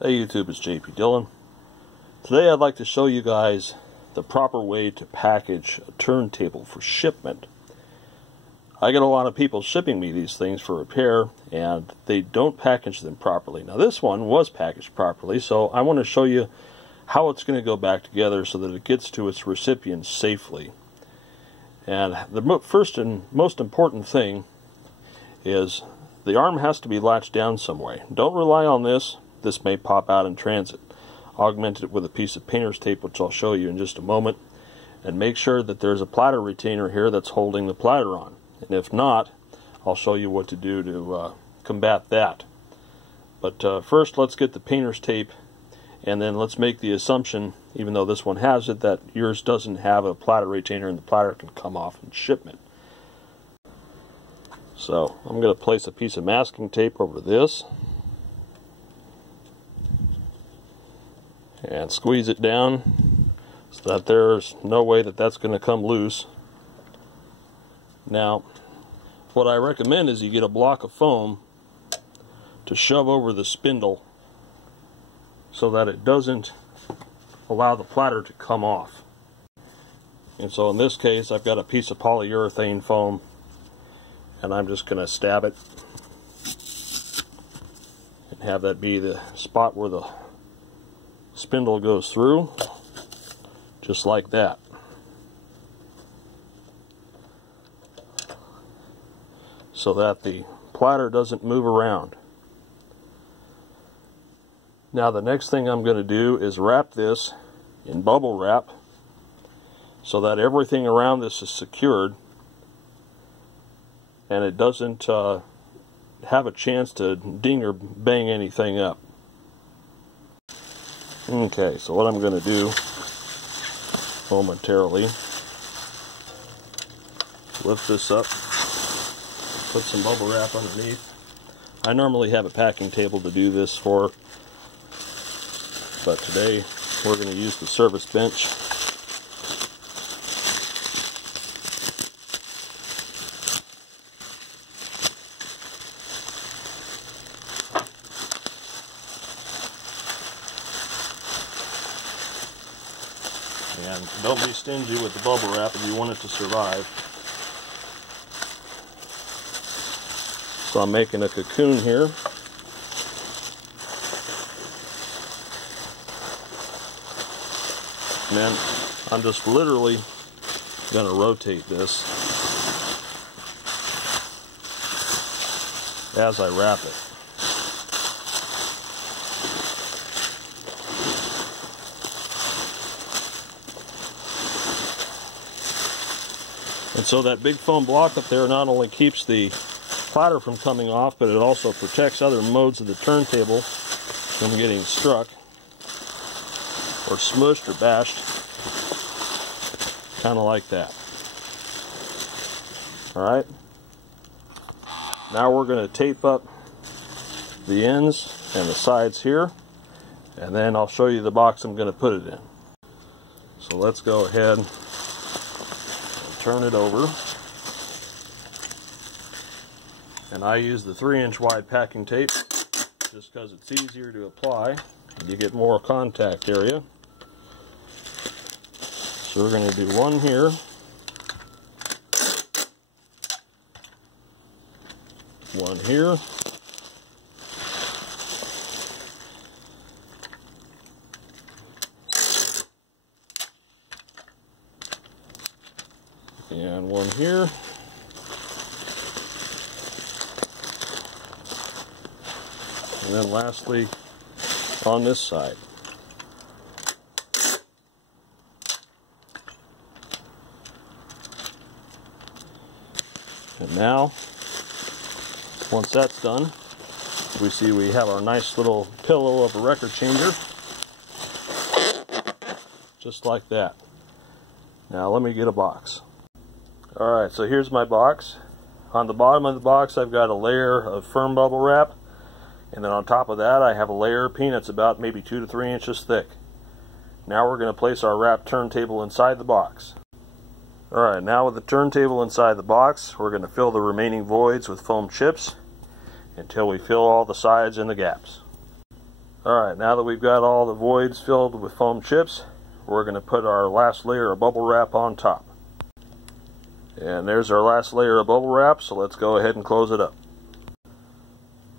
Hey YouTube, it's JP Dillon. Today I'd like to show you guys the proper way to package a turntable for shipment. I get a lot of people shipping me these things for repair and they don't package them properly. Now this one was packaged properly, so I want to show you how it's going to go back together so that it gets to its recipient safely. And the first and most important thing is the arm has to be latched down some way. Don't rely on this. This may pop out in transit. Augment it with a piece of painter's tape, which I'll show you in just a moment, and make sure that there's a platter retainer here that's holding the platter on. And if not, I'll show you what to do to combat that. But first, let's get the painter's tape, and then let's make the assumption, even though this one has it, that yours doesn't have a platter retainer and the platter can come off in shipment. So I'm going to place a piece of masking tape over this and squeeze it down so that there's no way that that's going to come loose. Now, what I recommend is you get a block of foam to shove over the spindle so that it doesn't allow the platter to come off. And so in this case, I've got a piece of polyurethane foam, and I'm just going to stab it and have that be the spot where the spindle goes through, just like that. So that the platter doesn't move around. Now the next thing I'm going to do is wrap this in bubble wrap so that everything around this is secured and it doesn't have a chance to ding or bang anything up. Okay, so what I'm going to do momentarily, lift this up, put some bubble wrap underneath. I normally have a packing table to do this for, but today we're going to use the service bench. And don't be stingy with the bubble wrap if you want it to survive. So I'm making a cocoon here. And then I'm just literally going to rotate this as I wrap it. And so that big foam block up there not only keeps the platter from coming off, but it also protects other modes of the turntable from getting struck or smushed or bashed, kind of like that. Alright, now we're going to tape up the ends and the sides here, and then I'll show you the box I'm going to put it in. So let's go ahead and turn it over. And I use the 3-inch wide packing tape just because it's easier to apply and you get more contact area. So we're going to do one here, one here, and one here. And then lastly, on this side. And now, once that's done, we see we have our nice little pillow of a record changer. Just like that. Now let me get a box. Alright, so here's my box. On the bottom of the box I've got a layer of firm bubble wrap. And then on top of that I have a layer of peanuts about maybe 2 to 3 inches thick. Now we're going to place our wrapped turntable inside the box. Alright, now with the turntable inside the box, we're going to fill the remaining voids with foam chips until we fill all the sides and the gaps. Alright, now that we've got all the voids filled with foam chips, we're going to put our last layer of bubble wrap on top. And there's our last layer of bubble wrap, so let's go ahead and close it up.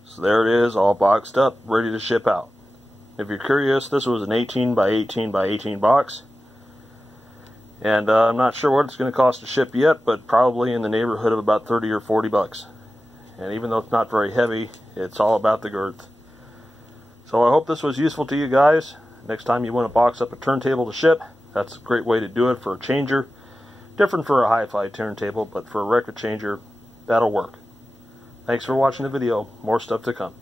So there it is, all boxed up, ready to ship out. If you're curious, this was an 18 by 18 by 18 box. And I'm not sure what it's going to cost to ship yet, but probably in the neighborhood of about 30 or 40 bucks. And even though it's not very heavy, it's all about the girth. So I hope this was useful to you guys. Next time you want to box up a turntable to ship, that's a great way to do it for a changer. Different for a HiFi turntable, but for a record changer, that'll work. Thanks for watching the video. More stuff to come.